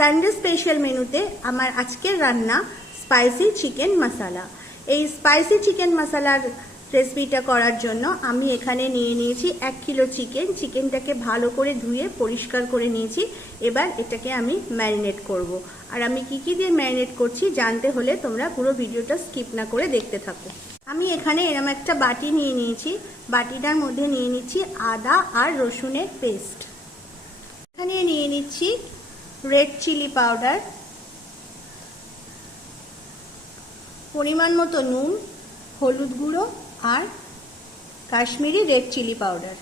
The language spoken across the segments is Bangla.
সানডে স্পেশাল মেনুতে আমার আজকের রান্না স্পাইসি চিকেন মশালা এই স্পাইসি চিকেন মশালার রেসিপিটা করার জন্য আমি এখানে নিয়ে নিয়েছি এক কিলো চিকেন চিকেনটাকে ভালো করে ধুয়ে পরিষ্কার করে নিয়েছি। এবার এটাকে আমি ম্যারিনেট করব। আর আমি কি কি দিয়ে ম্যারিনেট করছি জানতে হলে তোমরা পুরো ভিডিওটা স্কিপ না করে দেখতে থাকো। আমি এখানে এরম একটা বাটি নিয়ে নিয়েছি। বাটিটার মধ্যে নিয়ে নিচ্ছি আদা আর রসুনের পেস্ট এখানে নিয়ে নিচ্ছি রেড চিলি পাউডার পরিমাণ মতো নুন, হলুদ গুঁড়ো আর কাশ্মীরি রেড চিলি পাউডার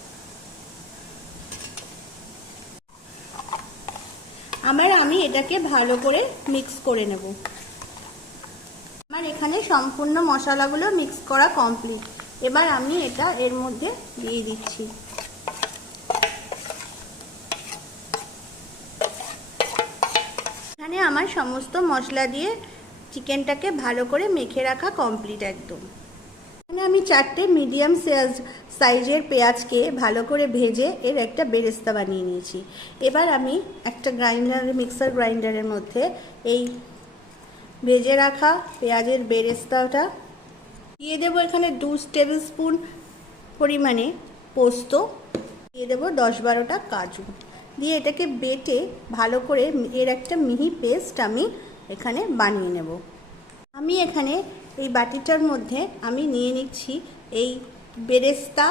আমার আমি এটাকে ভালো করে মিক্স করে নেব। আমার এখানে সম্পূর্ণ মশলাগুলো মিক্স করা কমপ্লিট এবার আমি এটা এর মধ্যে দিয়ে দিচ্ছি। আমার সমস্ত মশলা দিয়ে চিকেনটাকে ভালো করে মেখে রাখা কমপ্লিট একদম। এখানে আমি চারটে মিডিয়াম সাইজ সাইজের পেঁয়াজকে ভালো করে ভেজে এর একটা বেরেস্তা বানিয়ে নিয়েছি। এবার আমি একটা গ্রাইন্ডার মিক্সার গ্রাইন্ডারের মধ্যে এই ভেজে রাখা পেঁয়াজের বেরেস্তাটা দিয়ে দেবো এখানে দু টেবিল স্পুন পরিমাণে পোস্ত, দিয়ে দেবো দশ বারোটা কাজু। দিয়ে এটাকে বেটে ভালো করে এর একটা মিহি পেস্ট আমি এখানে বানিয়ে নেব। আমি এখানে এই বাটিটার মধ্যে আমি নিয়ে নিচ্ছি এই বেরেস্তা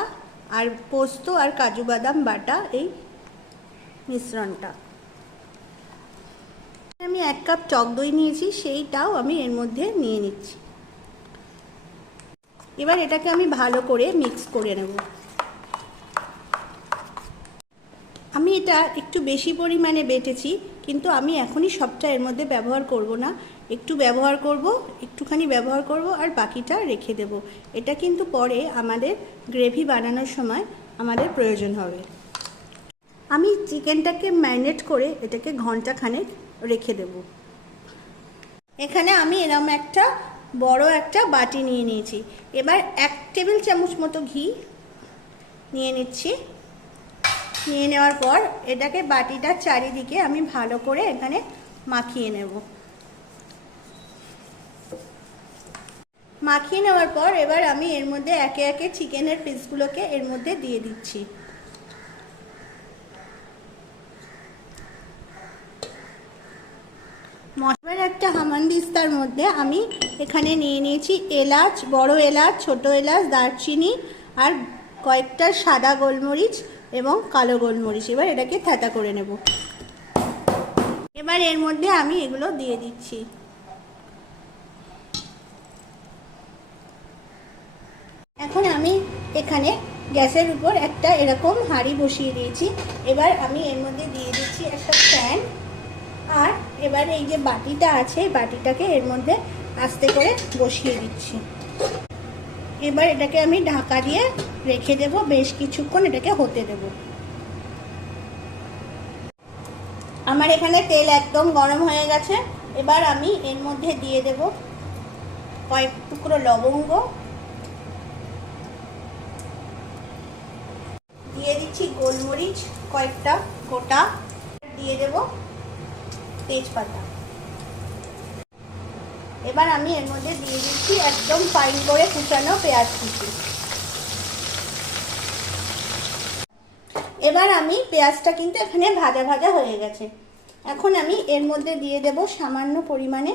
আর পোস্ত আর কাজু বাদাম বাটা এই মিশ্রণটা। আমি এক কাপ টক দই নিয়েছি, সেইটাও আমি এর মধ্যে নিয়ে নিচ্ছি। এবার এটাকে আমি ভালো করে মিক্স করে নেব। আমি এটা একটু বেশি পরিমাণে বেটেছি, কিন্তু আমি এখনই সবটা এর মধ্যে ব্যবহার করব না। একটু ব্যবহার করব, একটুখানি ব্যবহার করব আর বাকিটা রেখে দেব। এটা কিন্তু পরে আমাদের গ্রেভি বানানোর সময় আমাদের প্রয়োজন হবে। আমি চিকেনটাকে ম্যারিনেট করে এটাকে ঘন্টাখানেক রেখে দেব। এখানে আমি এরম একটা বড় একটা বাটি নিয়ে নিয়েছি। এবার এক টেবিল চামচ মতো ঘি নিয়ে নিচ্ছি। নিয়ে নেওয়ার পর এটাকে বাটিটার চারিদিকে আমি ভালো করে এখানে মাখিয়ে নেব। মাখিয়ে নেওয়ার পর এবার আমি এর মধ্যে একে একে চিকেনের পিসগুলোকে এর মধ্যে দিয়ে দিচ্ছি। মশলার একটা হামানদিস্তার মধ্যে আমি এখানে নিয়ে নিয়েছি এলাচ, বড় এলাচ, ছোট এলাচ, দারচিনি আর কয়েকটা সাদা গোলমরিচ এবং কালো গোলমরিচ। এবার এটাকে থেতা করে নেব। এবার এর মধ্যে আমি এগুলো দিয়ে দিচ্ছি। এখন আমি এখানে গ্যাসের উপর একটা এরকম হাঁড়ি বসিয়ে দিয়েছি। এবার আমি এর মধ্যে দিয়ে দিচ্ছি একটা ফ্যান আর এবার এই যে বাটিটা আছে বাটিটাকে এর মধ্যে আস্তে করে বসিয়ে দিচ্ছি। এবার এটাকে আমি ঢাকা দিয়ে রেখে দেব, বেশ কিছুক্ষণ এটাকে হতে দেব। আমার এখানে তেল একদম গরম হয়ে গেছে। এবার আমি এর মধ্যে দিয়ে দেব কয়েক টুকরো লবঙ্গ। দিয়ে দিচ্ছি গোলমরিচ, কয়েকটা গোটা। দিয়ে দেব তেজপাতা। এবার আমি এর মধ্যে দিয়ে দিচ্ছি একদম ফাইন করে কুচানো পেঁয়াজ কুচি। এবার আমি পেঁয়াজটা কিন্তু এখানে ভাজা ভাজা হয়ে গেছে। এখন আমি এর মধ্যে দিয়ে দেব সামান্য পরিমাণে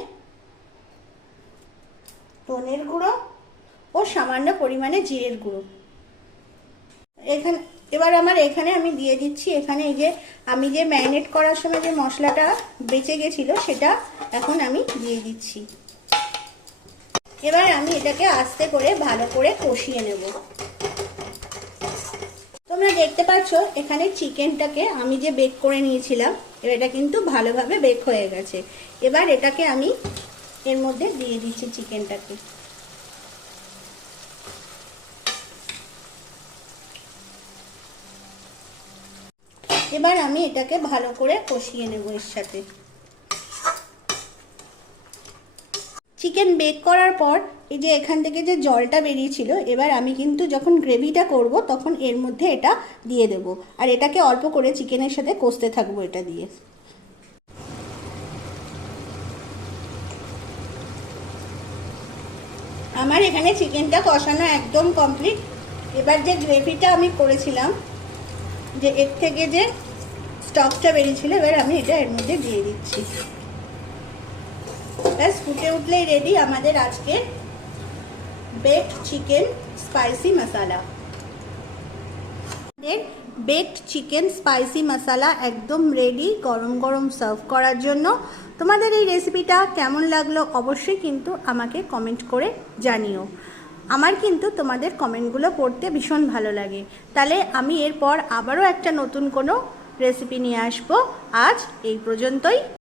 ধনের গুঁড়ো ও সামান্য পরিমাণে জিরের গুঁড়ো। এখানে এবার আমার এখানে আমি দিয়ে দিচ্ছি এখানে এই যে আমি যে ম্যারিনেট করার সময় যে মশলাটা বেঁচে গেছিল সেটা এখন আমি দিয়ে দিচ্ছি। এবার আমি এটাকে আস্তে করে ভালো করে কষিয়ে নেব। তোমরা দেখতে পাচ্ছ, এখানে চিকেনটাকে আমি যে বেক করে নিয়েছিলাম এটা কিন্তু ভালোভাবে বেক হয়ে গেছে। এবার এটাকে আমি এর মধ্যে দিয়ে দিচ্ছি চিকেনটাকে। এবার আমি এটাকে ভালো করে কষিয়ে নেব এর সাথে। চিকেন বেক করার পর, এই যে এখান থেকে যে জলটা বেরিয়েছিল, এবার আমি কিন্তু যখন গ্রেভিটা করব, তখন এর মধ্যে এটা দিয়ে দেব। আর এটাকে অল্প করে চিকেনের সাথে কষতে থাকব এটা দিয়ে। আমার এখানে চিকেনটা কষানো একদম কমপ্লিট এবার যে গ্রেভিটা আমি করেছিলাম, যে এর থেকে যে স্টকটা বেরিয়েছিল, এবার আমি এটা এর মধ্যে দিয়ে দিচ্ছি। ব্যাস ফুটে উঠলেই রেডি আমাদের আজকে baked chicken spicy masala baked chicken spicy masala একদম রেডি গরম গরম সার্ভ করার জন্য। তোমাদের এই রেসিপিটা কেমন লাগল অবশ্যই কিন্তু আমাকে কমেন্ট করে জানিও। আমার কিন্তু তোমাদের কমেন্টগুলো পড়তে ভীষণ ভালো লাগে। তাহলে আমি এরপর আবারও একটা নতুন কোনো রেসিপি নিয়ে আসব। আজ এই পর্যন্তই।